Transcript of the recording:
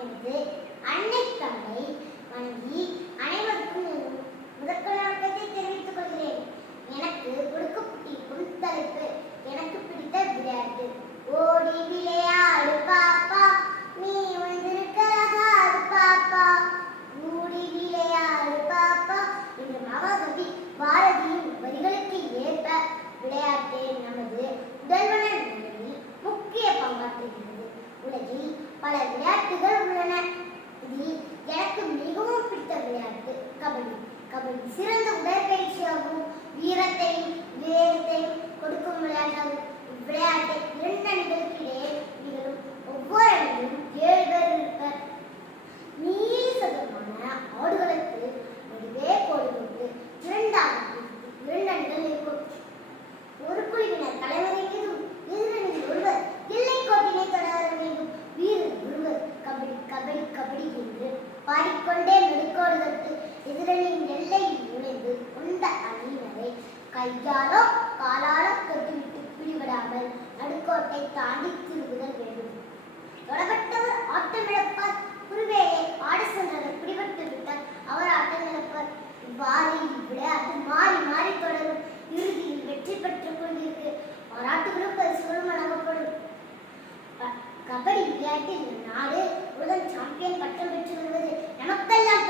என்று அன்னைக்கு சிறந்த உடற்பயிற்சியாகவும் வீரத்தையும் வேகத்தையும் கொடுக்கும் விளையாட்டாகும். இவ்விளையாட்டை இரண்டு அணிகளுக்கு இடையே நிகழும் ஒவ்வொரு அணியிலும் ஏழு பேர் இருப்பர். நீசதமான ஆடுகளுக்கு நடுவே கோடு கொண்டு இரண்டு அணிகள் இருக்கும். ஒரு குழுவினர் தலைவரை மீதும் எதிரணியில் ஒருவர் இல்லை கோட்டினை தொடர வேண்டும். வீரர் ஒருவர் கபடி கபடி கபடி என்று பாடிக்கொண்டே நெடுக்கோடு எதிரணியின் எல்லை கையாலோ காலாலோ தொட்டுவிட்டு பிடிவிடாமல் நடுக்கோட்டை தாண்டி திரும்புதல் வேண்டும். தொடப்பட்டவர் ஆட்டம் இழப்பார். குருவேயை ஆடு சென்றவர் பிடிபட்டு விட்டார். அவர் ஆட்டம் இழப்பார். இவ்வாறு இவ்விட அது மாறி மாறி தொடரும். இறுதியில் வெற்றி பெற்ற கொள்கைக்கு பாராட்டுகளும் பரிசுகளும் வழங்கப்படும். கபடி விளையாட்டில் நாடு உலக சாம்பியன் பட்டம் பெற்று வருவது நமக்கெல்லாம்